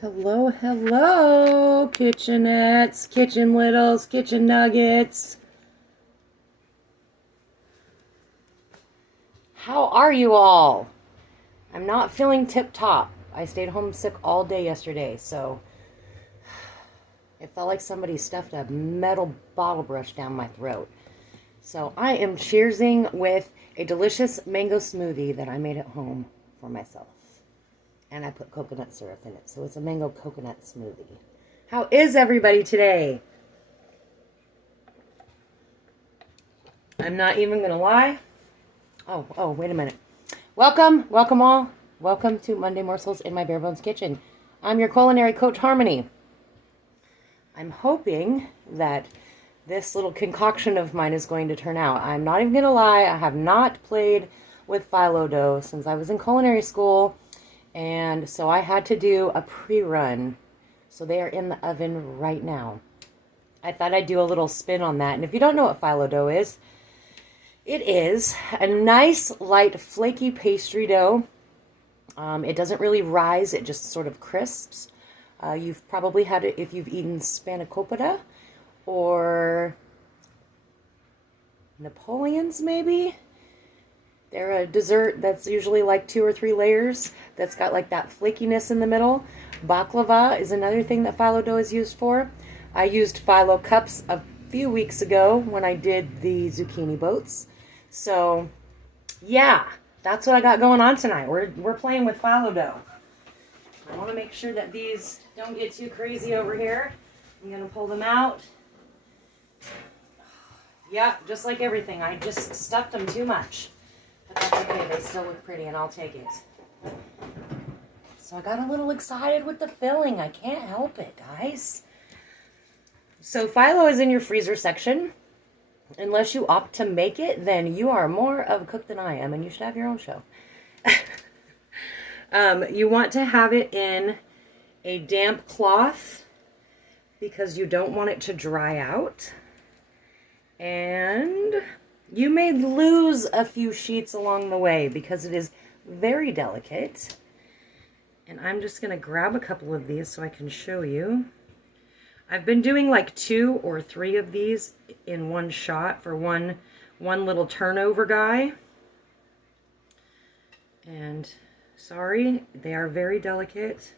Hello, hello, kitchenettes, kitchen littles, kitchen nuggets. How are you all? I'm not feeling tip-top. I stayed home sick all day yesterday, so it felt like somebody stuffed a metal bottle brush down my throat. So I am cheersing with a delicious mango smoothie that I made at home for myself. And I put coconut syrup in it, so it's a mango coconut smoothie. How is everybody today? I'm not even gonna lie. Oh, wait a minute. Welcome all. Welcome to Monday Morsels in my Bare Bones Kitchen. I'm your culinary coach, Harmony. I'm hoping that this little concoction of mine is going to turn out. I'm not even gonna lie, I have not played with phyllo dough since I was in culinary school. And so I had to do a pre-run. So they are in the oven right now. I thought I'd do a little spin on that. And if you don't know what phyllo dough is, it is a nice, light, flaky pastry dough. It doesn't really rise. It just sort of crisps. You've probably had it if you've eaten spanakopita or Napoleon's maybe. They're a dessert that's usually like 2 or 3 layers that's got like that flakiness in the middle. Baklava is another thing that phyllo dough is used for. I used phyllo cups a few weeks ago when I did the zucchini boats. So, yeah, that's what I got going on tonight. We're playing with phyllo dough. I want to make sure that these don't get too crazy over here. I'm going to pull them out. Yeah, just like everything. I just stuffed them too much. But that's okay, they still look pretty and I'll take it. So I got a little excited with the filling. I can't help it, guys. So phyllo is in your freezer section. Unless you opt to make it, then you are more of a cook than I am and you should have your own show. You want to have it in a damp cloth because you don't want it to dry out. And you may lose a few sheets along the way because it is very delicate. And I'm just going to grab a couple of these so I can show you. I've been doing like 2 or 3 of these in one shot for one little turnover guy. And sorry, they are very delicate.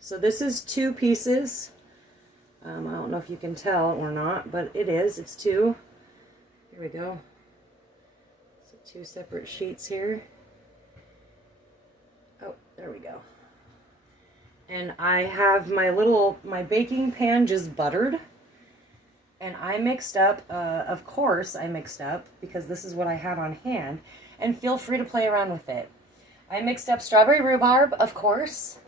So this is 2 pieces. I don't know if you can tell or not, but it is. It's 2. Here we go. So 2 separate sheets here. Oh, there we go. And I have my baking pan just buttered. And I mixed up, of course I mixed up, because this is what I had on hand. And feel free to play around with it. I mixed up strawberry rhubarb, of course.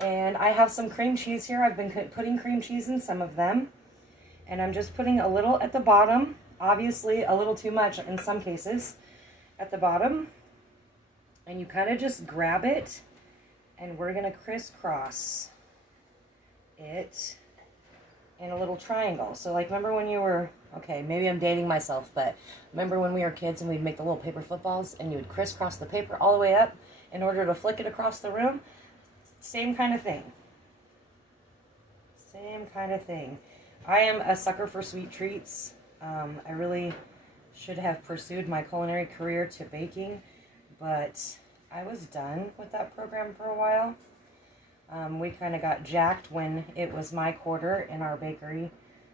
And I have some cream cheese here. I've been putting cream cheese in some of them. And I'm just putting a little at the bottom. Obviously, a little too much in some cases at the bottom. And you kind of just grab it. And we're going to crisscross it in a little triangle. So like, remember when you were, okay, maybe I'm dating myself, but remember when we were kids and we'd make the little paper footballs and you would crisscross the paper all the way up in order to flick it across the room? Same kind of thing. Same kind of thing. I am a sucker for sweet treats. I really should have pursued my culinary career to baking, but I was done with that program for a while. We kind of got jacked when it was my quarter in our bakery,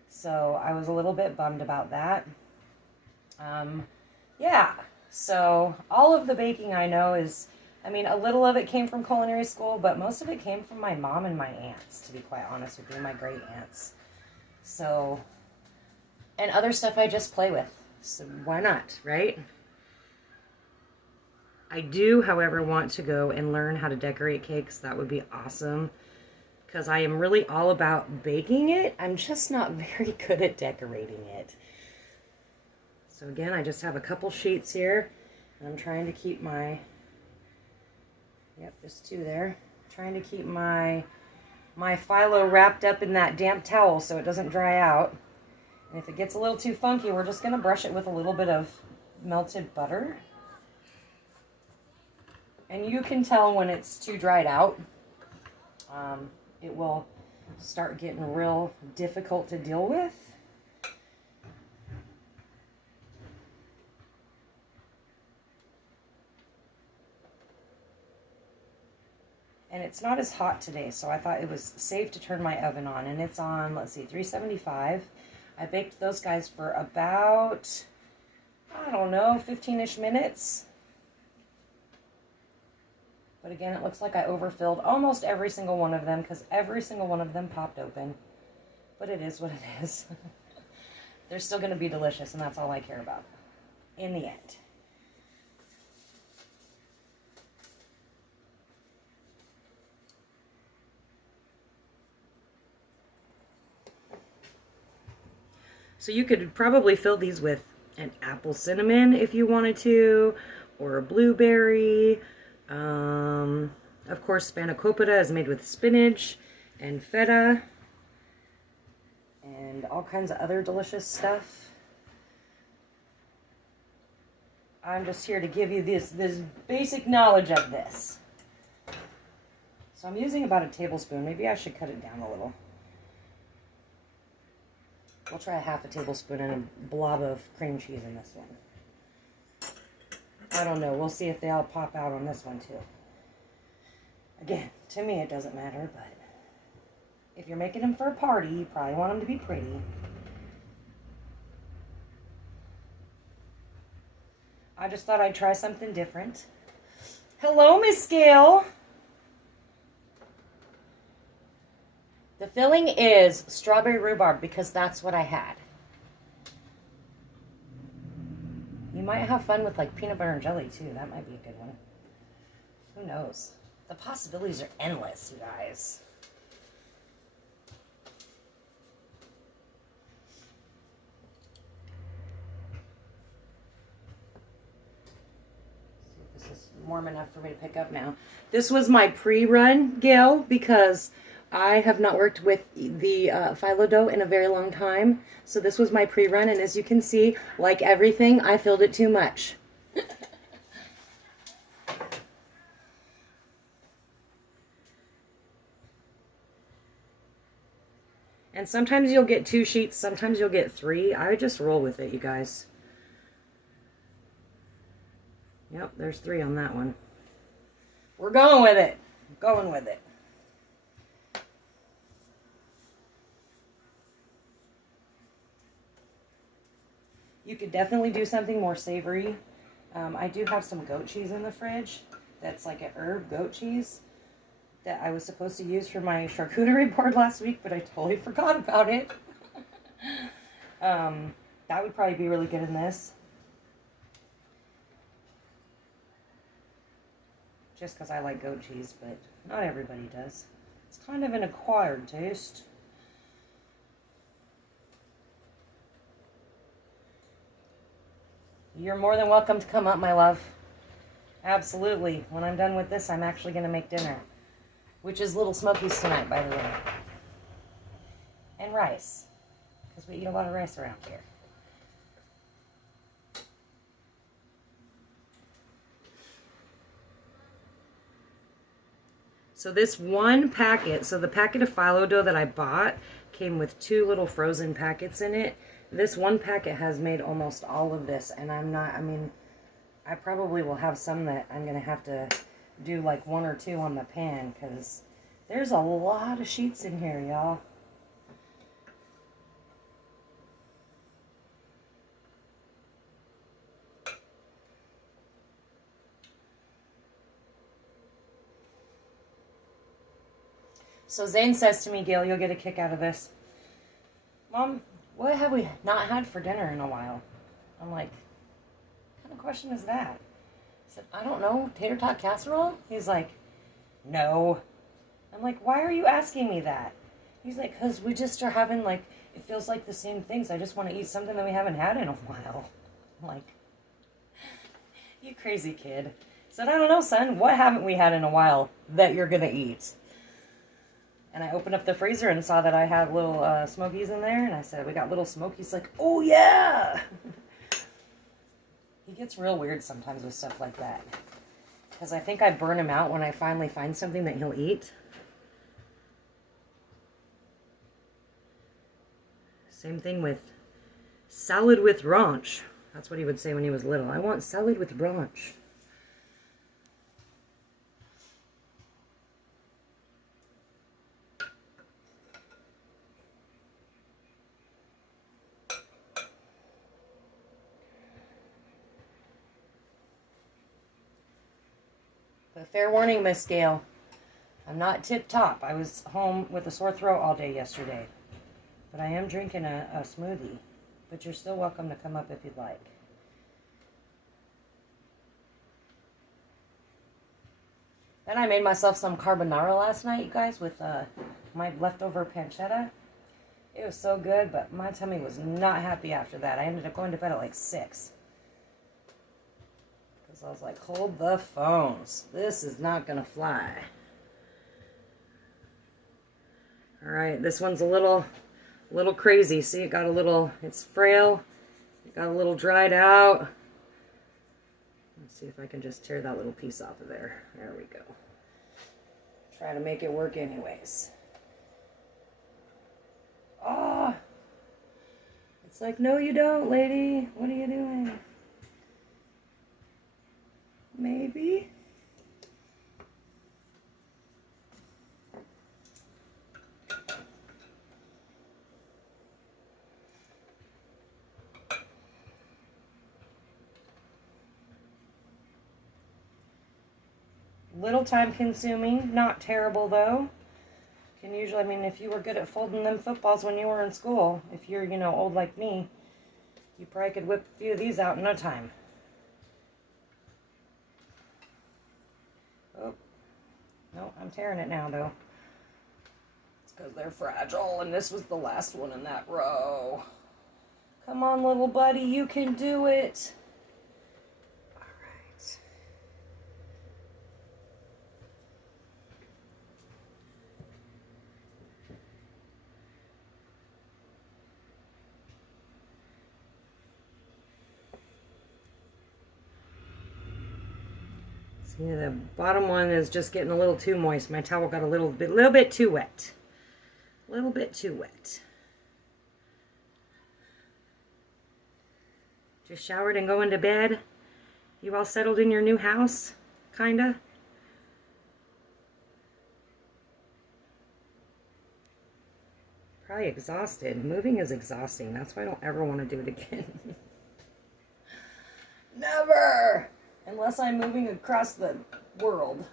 so I was a little bit bummed about that. Yeah, so all of the baking I know is, I mean, a little of it came from culinary school, but most of it came from my mom and my aunts, to be quite honest with you, my great aunts. So, and other stuff I just play with, so why not, right? I do, however, want to go and learn how to decorate cakes. That would be awesome, because I am really all about baking it. I'm just not very good at decorating it. So again, I just have a couple sheets here, and I'm trying to keep my, yep, just 2 there. Trying to keep my phyllo wrapped up in that damp towel so it doesn't dry out. And if it gets a little too funky, we're just going to brush it with a little bit of melted butter. And you can tell when it's too dried out. It will start getting real difficult to deal with. And it's not as hot today, so I thought it was safe to turn my oven on. And it's on, let's see, 375. I baked those guys for about, I don't know, 15-ish minutes. But again, it looks like I overfilled almost every single one of them because every single one of them popped open. But it is what it is. They're still going to be delicious, and that's all I care about in the end. So you could probably fill these with an apple cinnamon if you wanted to, or a blueberry. Of course, spanakopita is made with spinach and feta and all kinds of other delicious stuff. I'm just here to give you this basic knowledge of this. So I'm using about a tablespoon. Maybe I should cut it down a little. We'll try a half a tablespoon and a blob of cream cheese in this one. I don't know. We'll see if they all pop out on this one too. Again, to me it doesn't matter, but if you're making them for a party, you probably want them to be pretty. I just thought I'd try something different. Hello, Miss Gail. The filling is strawberry rhubarb because that's what I had. You might have fun with like peanut butter and jelly too. That might be a good one. Who knows? The possibilities are endless, you guys. See if this is warm enough for me to pick up now. This was my pre-run, Gail, because I have not worked with the phyllo dough in a very long time. So this was my pre-run, and as you can see, like everything, I filled it too much. And sometimes you'll get 2 sheets, sometimes you'll get 3. I just roll with it, you guys. Yep, there's 3 on that one. We're going with it. Going with it. You could definitely do something more savory. I do have some goat cheese in the fridge. That's like a herb goat cheese that I was supposed to use for my charcuterie board last week, but I totally forgot about it. That would probably be really good in this. Just because I like goat cheese, but not everybody does. It's kind of an acquired taste. You're more than welcome to come up, my love. Absolutely. When I'm done with this, I'm actually going to make dinner. Which is Little Smokies tonight, by the way. And rice. Because we eat a lot of rice around here. So this one packet, so the packet of phyllo dough that I bought came with 2 little frozen packets in it. This one packet has made almost all of this, and I probably will have some that I'm going to have to do like 1 or 2 on the pan, because there's a lot of sheets in here, y'all. So Zane says to me, Gail, you'll get a kick out of this. Mom, what have we not had for dinner in a while? I'm like, what kind of question is that? I said, I don't know, tater tot casserole? He's like, no. I'm like, why are you asking me that? He's like, because we just are having like, it feels like the same things. I just want to eat something that we haven't had in a while. I'm like, you crazy kid. I said, I don't know, son. What haven't we had in a while that you're going to eat? And I opened up the freezer and saw that I had little Smokies in there. And I said, we got little Smokies. Like, oh, yeah. He gets real weird sometimes with stuff like that. because I think I burn him out when I finally find something that he'll eat. Same thing with salad with ranch. That's what he would say when he was little. I want salad with ranch. But fair warning, Miss Gail, I'm not tip-top. I was home with a sore throat all day yesterday. But I am drinking a smoothie. But you're still welcome to come up if you'd like. Then I made myself some carbonara last night, you guys, with my leftover pancetta. It was so good, but my tummy was not happy after that. I ended up going to bed at like 6. Because I was like, hold the phones. This is not going to fly. Alright, this one's a little crazy. See, it got a little, it's frail. It got a little dried out. Let's see if I can just tear that little piece off of there. There we go. Try to make it work anyways. Oh! It's like, no you don't, lady. What are you doing? Maybe? Little time consuming, not terrible though. Can usually, I mean, if you were good at folding them footballs when you were in school, if you're, you know, old like me, you probably could whip a few of these out in no time. Oh, no, I'm tearing it now though. It's because they're fragile, and this was the last one in that row. Come on, little buddy, you can do it. See, the bottom one is just getting a little too moist. My towel got a little bit too wet. A little bit too wet. Just showered and going to bed? You all settled in your new house? Kinda? Probably exhausted. Moving is exhausting. That's why I don't ever want to do it again. Never! Unless I'm moving across the world.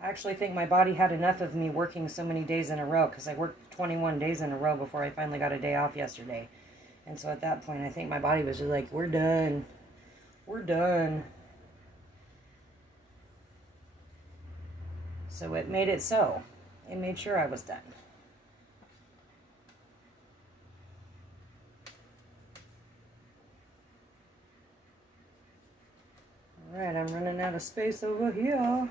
I actually think my body had enough of me working so many days in a row, because I worked 21 days in a row before I finally got a day off yesterday. And so at that point, I think my body was just like, we're done. We're done. So it made it so. It made sure I was done. Alright, I'm running out of space over here.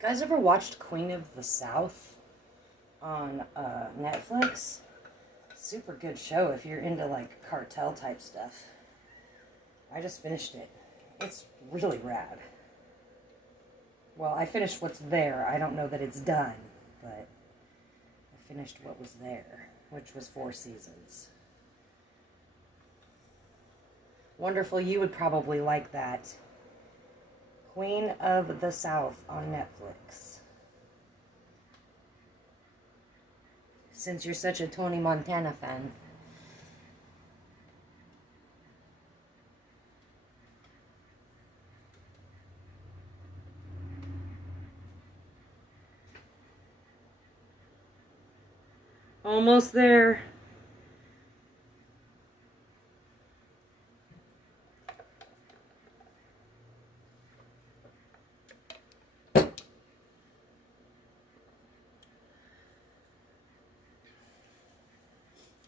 You guys ever watched Queen of the South on Netflix? Super good show if you're into like cartel type stuff. I just finished it. It's really rad. Well, I finished what's there. I don't know that it's done, but I finished what was there, which was 4 seasons. Wonderful, you would probably like that. Queen of the South on Netflix. Since you're such a Tony Montana fan. Almost there.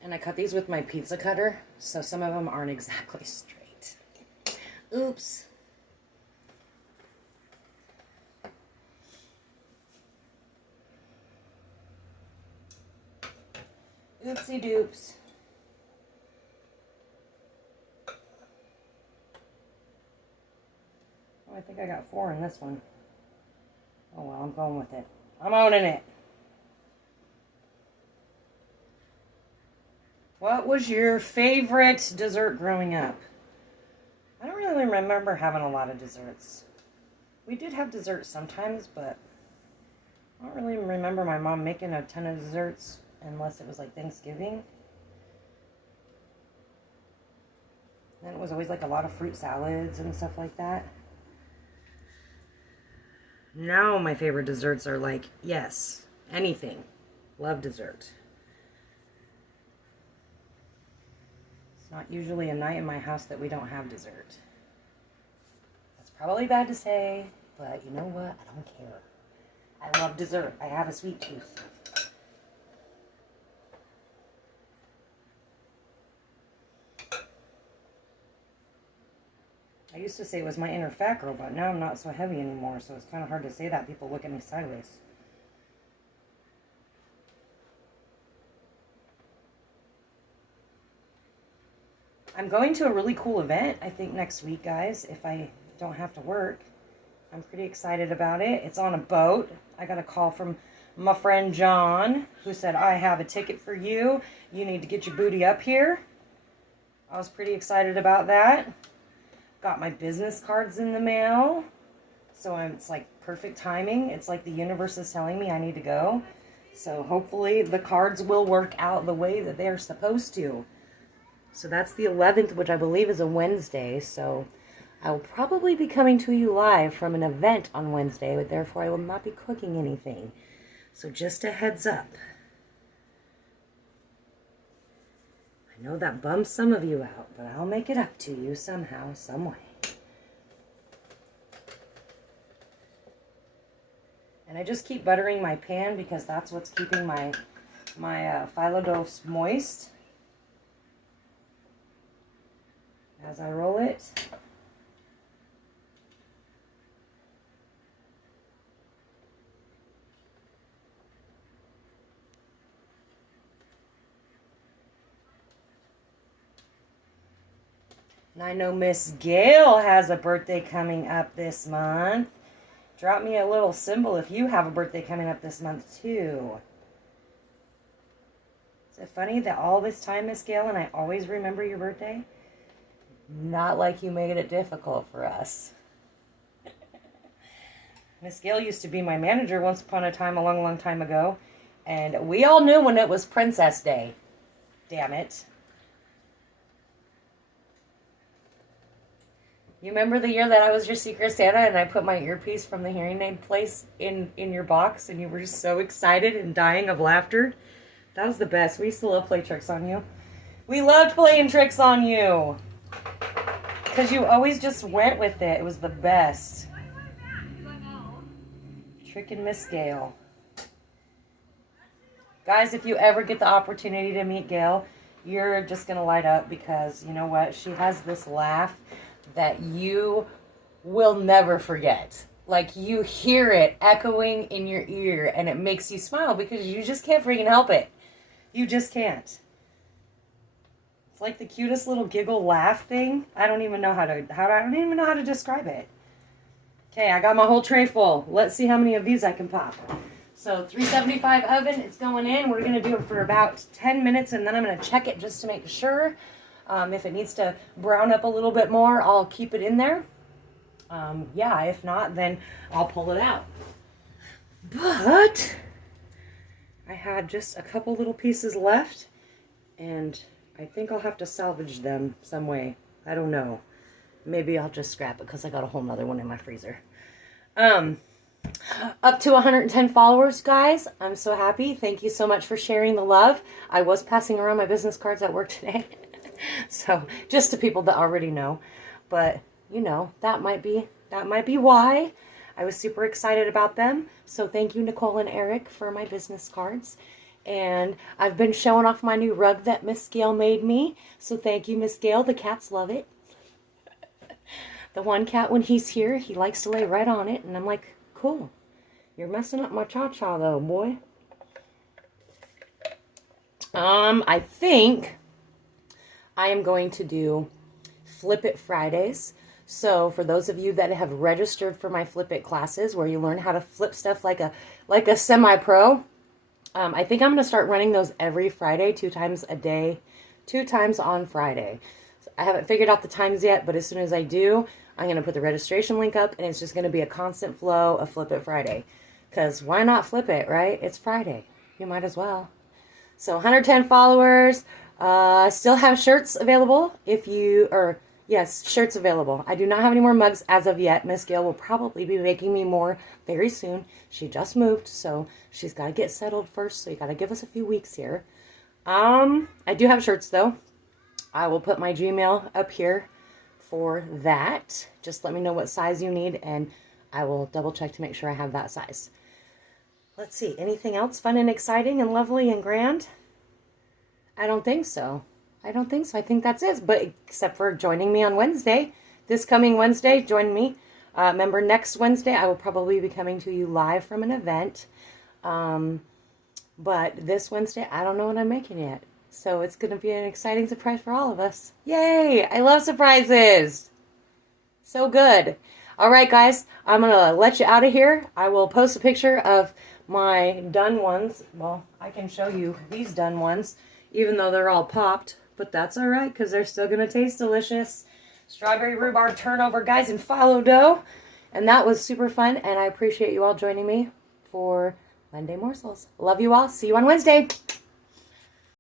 And I cut these with my pizza cutter, so some of them aren't exactly straight. Oops. Oopsie doops. Oh, I think I got 4 in this one. Oh well, I'm going with it. I'm owning it. What was your favorite dessert growing up? I don't really remember having a lot of desserts. We did have desserts sometimes, but I don't really remember my mom making a ton of desserts unless it was like Thanksgiving. Then it was always like a lot of fruit salads and stuff like that. Now my favorite desserts are like, yes, anything. Love dessert. It's not usually a night in my house that we don't have dessert. That's probably bad to say, but you know what? I don't care. I love dessert. I have a sweet tooth. I used to say it was my inner fat girl, but now I'm not so heavy anymore, so it's kind of hard to say that. People look at me sideways. I'm going to a really cool event, I think, next week, guys, if I don't have to work. I'm pretty excited about it. It's on a boat. I got a call from my friend John, who said, I have a ticket for you. You need to get your booty up here. I was pretty excited about that. Got my business cards in the mail. So it's like perfect timing. It's like the universe is telling me I need to go. So hopefully the cards will work out the way that they're supposed to. So that's the 11th, which I believe is a Wednesday. So I will probably be coming to you live from an event on Wednesday, but therefore I will not be cooking anything. So just a heads up. I know that bums some of you out, but I'll make it up to you somehow, some way. And I just keep buttering my pan because that's what's keeping my phyllo dough moist as I roll it. And I know Miss Gail has a birthday coming up this month. Drop me a little symbol if you have a birthday coming up this month too. Is it funny that all this time, Miss Gail, and I always remember your birthday? Not like you made it difficult for us. Miss Gail used to be my manager once upon a time, a long, long time ago. And we all knew when it was Princess Day. Damn it. You remember the year that I was your Secret Santa and I put my earpiece from the hearing aid place in your box and you were just so excited and dying of laughter? That was the best. We used to love play tricks on you. We loved playing tricks on you. Because you always just went with it. It was the best. Trickin' Miss Gail. Guys, if you ever get the opportunity to meet Gail, you're just going to light up because, you know what? She has this laugh that you will never forget. Like, you hear it echoing in your ear, and it makes you smile because you just can't freaking help it. You just can't. It's like the cutest little giggle laugh thing. I don't even know how to describe it. Okay, I got my whole tray full. Let's see how many of these I can pop. So 375 oven, it's going in. We're going to do it for about 10 minutes, and then I'm going to check it just to make sure. If it needs to brown up a little bit more, I'll keep it in there. Yeah, if not, then I'll pull it out. But I had just a couple little pieces left, and I think I'll have to salvage them some way. I don't know. Maybe I'll just scrap it because I got a whole nother one in my freezer. Up to 110 followers, guys. I'm so happy. Thank you so much for sharing the love. I was passing around my business cards at work today. So, just to people that already know. But, you know, that might be why. I was super excited about them. So, thank you, Nicole and Eric, for my business cards. And I've been showing off my new rug that Miss Gail made me. So thank you, Miss Gail. The cats love it. The one cat, when he's here, he likes to lay right on it. And I'm like, cool. You're messing up my cha-cha though, boy. I think I am going to do Flip It Fridays. So for those of you that have registered for my Flip It classes, where you learn how to flip stuff like a semi-pro, I think I'm going to start running those every Friday, 2 times a day, 2 times on Friday. So I haven't figured out the times yet, but as soon as I do, I'm going to put the registration link up, and it's just going to be a constant flow of Flip It Friday. Because why not flip it, right? It's Friday. You might as well. So 110 followers. Still have shirts available if you, or yes, shirts available. I do not have any more mugs as of yet. Miss Gail will probably be making me more very soon. She just moved, so she's got to get settled first, so you got to give us a few weeks here. I do have shirts, though. I will put my Gmail up here for that. Just let me know what size you need, and I will double check to make sure I have that size. Let's see, anything else fun and exciting and lovely and grand? I don't think so. I don't think so. I think that's it. But except for joining me on Wednesday. This coming Wednesday, join me. Remember, next Wednesday, I will probably be coming to you live from an event. But this Wednesday, I don't know what I'm making yet. So it's going to be an exciting surprise for all of us. Yay! I love surprises. So good. All right, guys. I'm going to let you out of here. I will post a picture of my done ones. Well, I can show you these done ones, even though they're all popped. But that's all right, because they're still going to taste delicious. Strawberry rhubarb turnover, guys, and phyllo dough. And that was super fun, and I appreciate you all joining me for Monday Morsels. Love you all. See you on Wednesday.